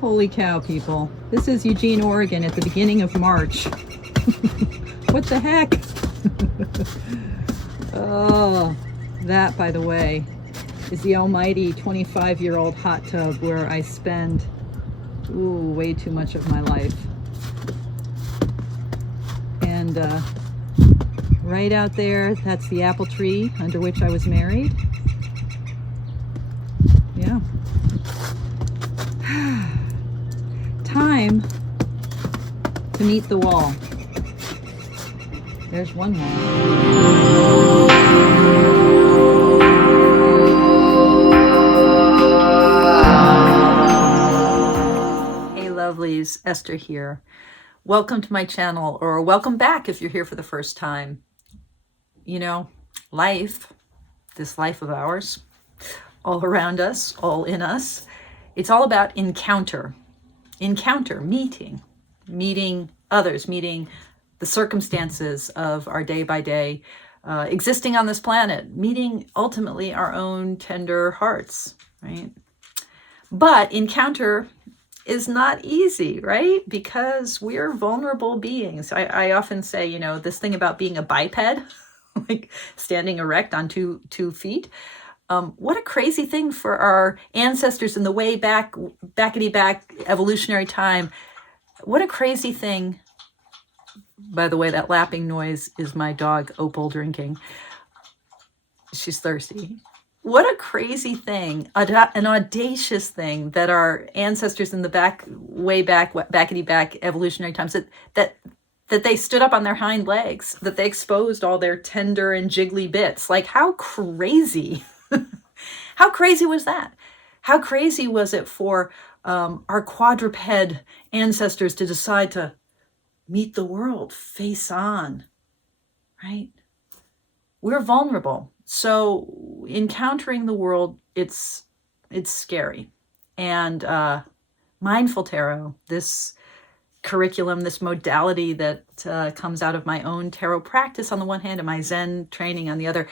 Holy cow, people. This is Eugene, Oregon at the beginning of March. What the heck? Oh, that, by the way, is the almighty 25-year-old hot tub where I spend, way too much of my life. And right out there, that's the apple tree under which I was married. Yeah. Time to meet the wall. There's one wall. Hey lovelies, Esther here. Welcome to my channel, or welcome back if you're here for the first time. You know, life, this life of ours, all around us, all in us, it's all about encounter, meeting others, meeting the circumstances of our day by day existing on this planet, meeting ultimately our own tender hearts, right? But encounter is not easy, right? Because we're vulnerable beings. I often say, you know, this thing about being a biped, like standing erect on two feet. What a crazy thing for our ancestors in the way back evolutionary time. What a crazy thing. By the way, that lapping noise is my dog Opal drinking. She's thirsty. What a crazy thing, an audacious thing that our ancestors in the way back evolutionary times, that they stood up on their hind legs, that they exposed all their tender and jiggly bits. Like, how crazy. How crazy was that? How crazy was it for our quadruped ancestors to decide to meet the world face on, right? We're vulnerable. So encountering the world, it's scary. And mindful tarot, this curriculum, this modality that comes out of my own tarot practice on the one hand and my Zen training on the other,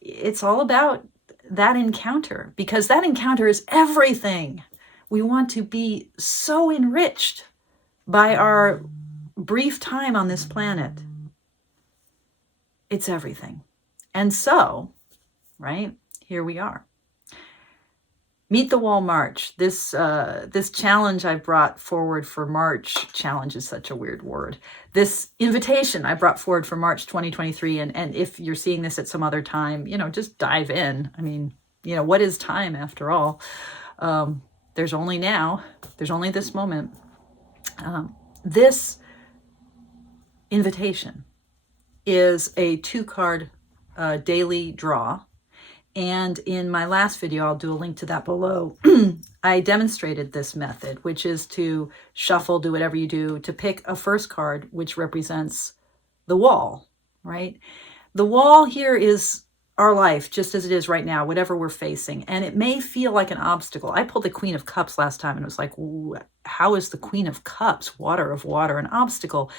it's all about that encounter, because that encounter is everything. We want to be so enriched by our brief time on this planet. It's everything. And so, right, here we are. Meet the Wall March. This challenge I brought forward for March, challenge is such a weird word. This invitation I brought forward for March 2023. And if you're seeing this at some other time, you know, just dive in. I mean, you know, what is time after all? There's only now. There's only this moment. This invitation is a 2-card daily draw. And in my last video, I'll do a link to that below, I demonstrated this method, which is to shuffle, do whatever you do, to pick a first card, which represents the wall, right? The wall here is our life, just as it is right now, whatever we're facing. And it may feel like an obstacle. I pulled the Queen of Cups last time, and it was like, how is the Queen of Cups, water of water, an obstacle?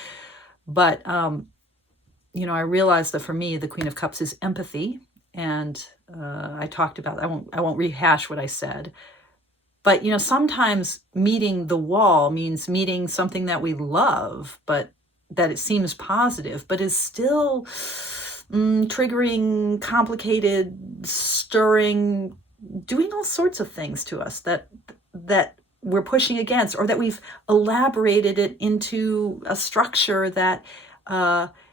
But, you know, I realized that for me, the Queen of Cups is empathy. And I talked about, I won't rehash what I said. But, you know, sometimes meeting the wall means meeting something that we love, but that it seems positive, but is still triggering, complicated, stirring, doing all sorts of things to us that we're pushing against, or that we've elaborated it into a structure that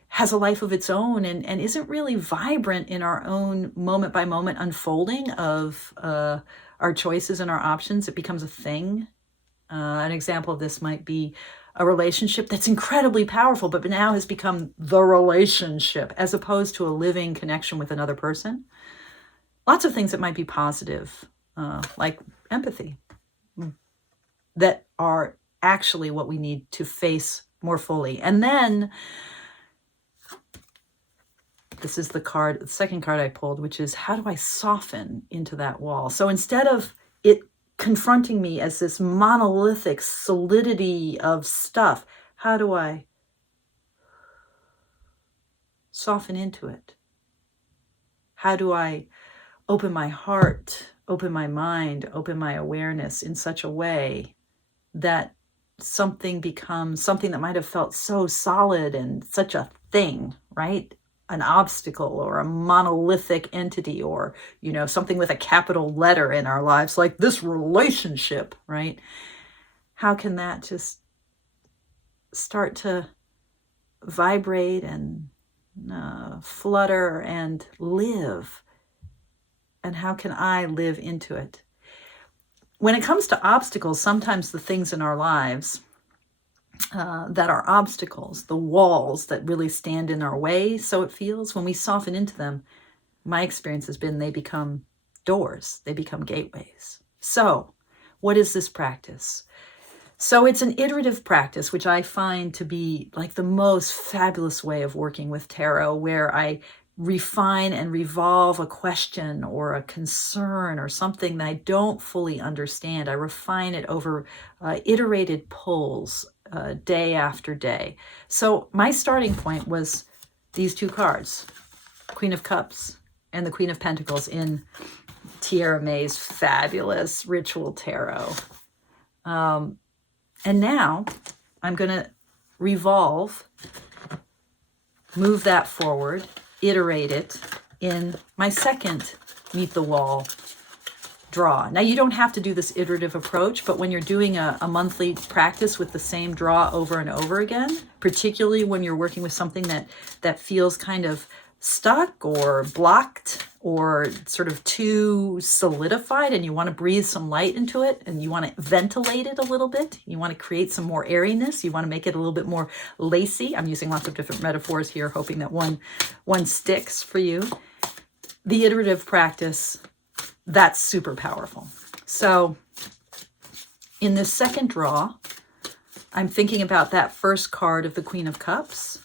has a life of its own and isn't really vibrant in our own moment by moment unfolding of our choices and our options. It becomes a thing. An example of this might be a relationship that's incredibly powerful, but now has become the relationship as opposed to a living connection with another person. Lots of things that might be positive, like empathy, that are actually what we need to face more fully. And then this is the second card I pulled, which is, how do I soften into that wall? So instead of it confronting me as this monolithic solidity of stuff, how do I soften into it? How do I open my heart, open my mind, open my awareness in such a way that something becomes something that might have felt so solid and such a thing, right? An obstacle or a monolithic entity, or, something with a capital letter in our lives, like this relationship, right? How can that just start to vibrate and flutter and live? And how can I live into it? When it comes to obstacles, sometimes the things in our lives that are obstacles, the walls that really stand in our way, so it feels, when we soften into them, my experience has been they become doors, they become gateways. So, what is this practice? So it's an iterative practice, which I find to be like the most fabulous way of working with tarot, where I refine and revolve a question or a concern or something that I don't fully understand. I refine it over iterated pulls day after day. So my starting point was these two cards, Queen of Cups and the Queen of Pentacles, in Tierra May's fabulous Ritual Tarot. And now I'm going to revolve, move that forward, iterate it in my second Meet the Wall draw. Now, you don't have to do this iterative approach, but when you're doing a monthly practice with the same draw over and over again, particularly when you're working with something that feels kind of stuck or blocked or sort of too solidified, and you want to breathe some light into it, and you want to ventilate it a little bit, you want to create some more airiness, you want to make it a little bit more lacy. I'm using lots of different metaphors here, hoping that one sticks for you. The iterative practice, that's super powerful. So in this second draw, I'm thinking about that first card of the Queen of Cups.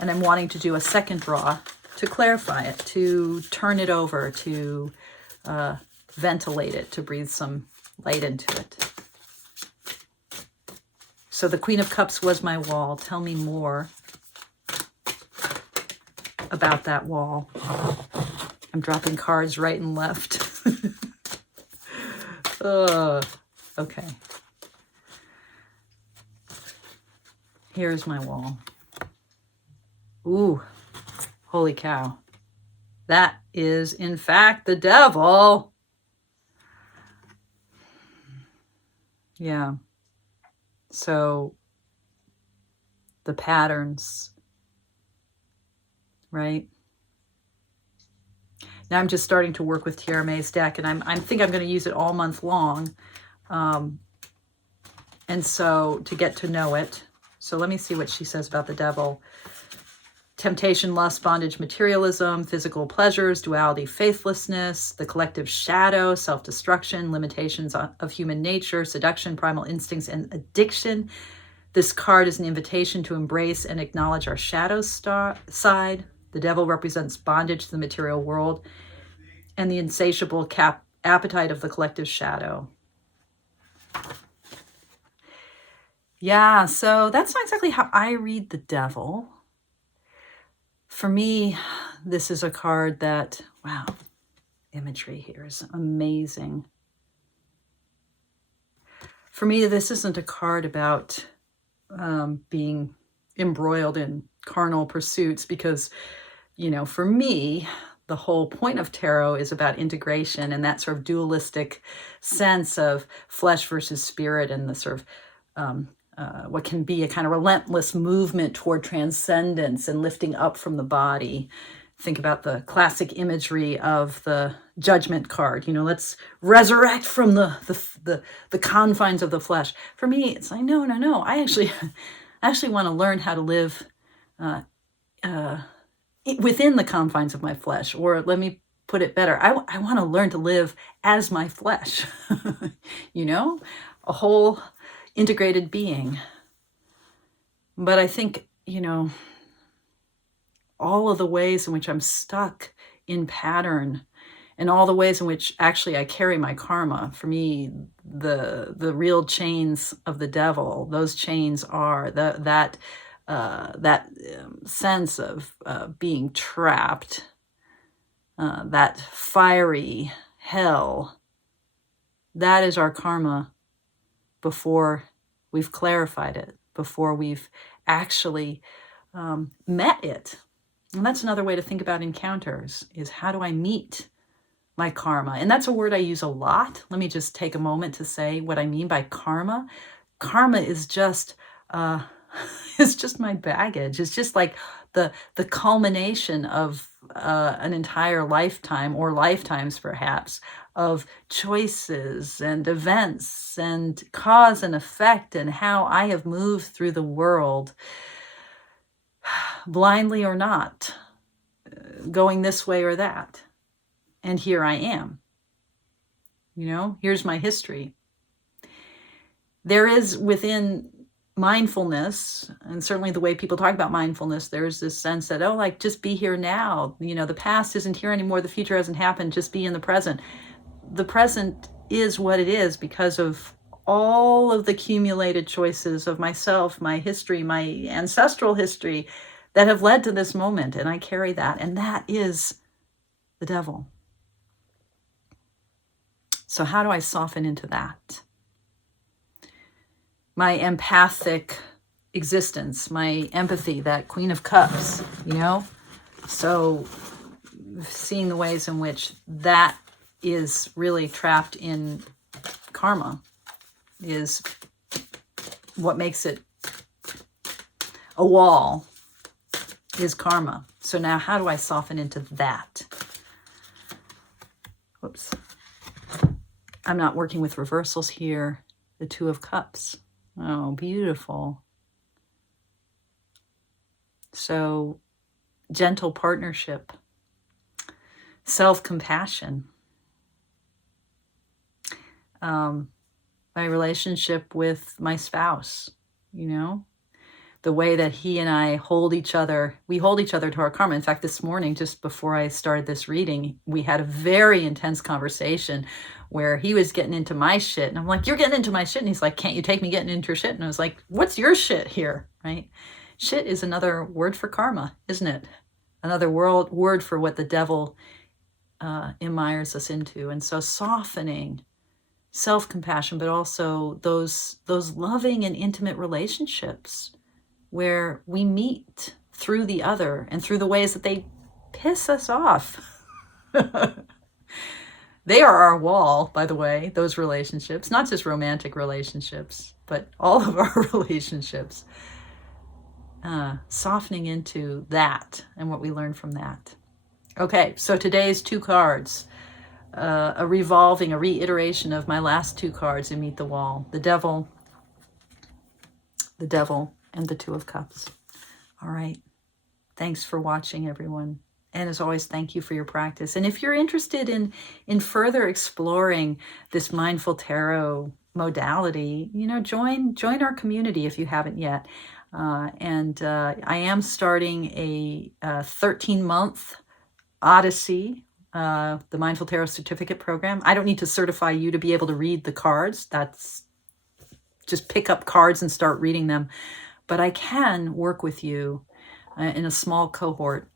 And I'm wanting to do a second draw to clarify it, to turn it over, to ventilate it, to breathe some light into it. So the Queen of Cups was my wall. Tell me more about that wall. I'm dropping cards right and left. Okay. Here's my wall. Ooh, holy cow. That is, in fact, the devil. Yeah. So the patterns, right? Now I'm just starting to work with Tierra May's deck, and I think I'm going to use it all month long. And so to get to know it. So let me see what she says about the devil. Temptation, lust, bondage, materialism, physical pleasures, duality, faithlessness, the collective shadow, self-destruction, limitations of human nature, seduction, primal instincts, and addiction. This card is an invitation to embrace and acknowledge our shadow side. The devil represents bondage to the material world and the insatiable appetite of the collective shadow. Yeah, so that's not exactly how I read the devil. For me, this is a card that, wow, imagery here is amazing. For me, this isn't a card about being embroiled in carnal pursuits, because, for me, the whole point of tarot is about integration and that sort of dualistic sense of flesh versus spirit, and the sort of what can be a kind of relentless movement toward transcendence and lifting up from the body. Think about the classic imagery of the Judgment card. Let's resurrect from the confines of the flesh. For me, it's like, no. I actually want to learn how to live within the confines of my flesh. Or let me put it better. I want to learn to live as my flesh. A whole integrated being. But I think, all of the ways in which I'm stuck in pattern, and all the ways in which actually I carry my karma, for me, the real chains of the devil, those chains are that sense of being trapped, that fiery hell. That is our karma before we've clarified it, before we've actually met it. And that's another way to think about encounters, is how do I meet my karma? And that's a word I use a lot. Let me just take a moment to say what I mean by karma. Karma is just it's just my baggage. It's just like the culmination of an entire lifetime, or lifetimes perhaps, of choices and events and cause and effect, and how I have moved through the world, blindly or not, going this way or that. And here I am. You know, here's my history. There is within mindfulness, and certainly the way people talk about mindfulness, there's this sense that, oh, like, just be here now. You know, the past isn't here anymore. The future hasn't happened. Just be in the present. The present is what it is because of all of the accumulated choices of myself, my history, my ancestral history that have led to this moment. And I carry that. And that is the devil. So how do I soften into that? My empathic existence, my empathy, that Queen of Cups, you know? So seeing the ways in which that is really trapped in karma is what makes it a wall, is karma. So now how do I soften into that? Whoops. I'm not working with reversals here. The Two of Cups. Oh, beautiful. So, gentle partnership, self-compassion, my relationship with my spouse, you know, the way that he and I hold each other, we hold each other to our karma. In fact, this morning, just before I started this reading, we had a very intense conversation where he was getting into my shit. And I'm like, you're getting into my shit. And he's like, can't you take me getting into your shit? And I was like, what's your shit here, right? Shit is another word for karma, isn't it? Another word for what the devil admires us into. And so softening, self-compassion, but also those loving and intimate relationships where we meet through the other and through the ways that they piss us off. They are our wall, by the way, those relationships, not just romantic relationships, but all of our relationships. Softening into that and what we learn from that. Okay, so today's two cards, a reiteration of my last two cards in Meet the Wall, the devil, and the Two of Cups. All right. Thanks for watching, everyone. And as always, thank you for your practice. And if you're interested in further exploring this mindful tarot modality, you know, join our community if you haven't yet. I am starting a 13-month Odyssey, the Mindful Tarot Certificate Program. I don't need to certify you to be able to read the cards. That's just pick up cards and start reading them. But I can work with you in a small cohort.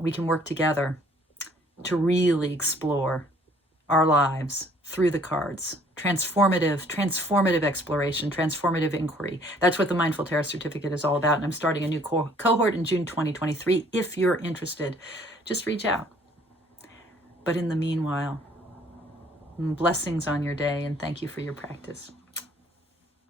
We can work together to really explore our lives through the cards. Transformative exploration, transformative inquiry. That's what the Mindful Tarot Certificate is all about. And I'm starting a new cohort in June 2023. If you're interested, just reach out. But in the meanwhile, blessings on your day, and thank you for your practice.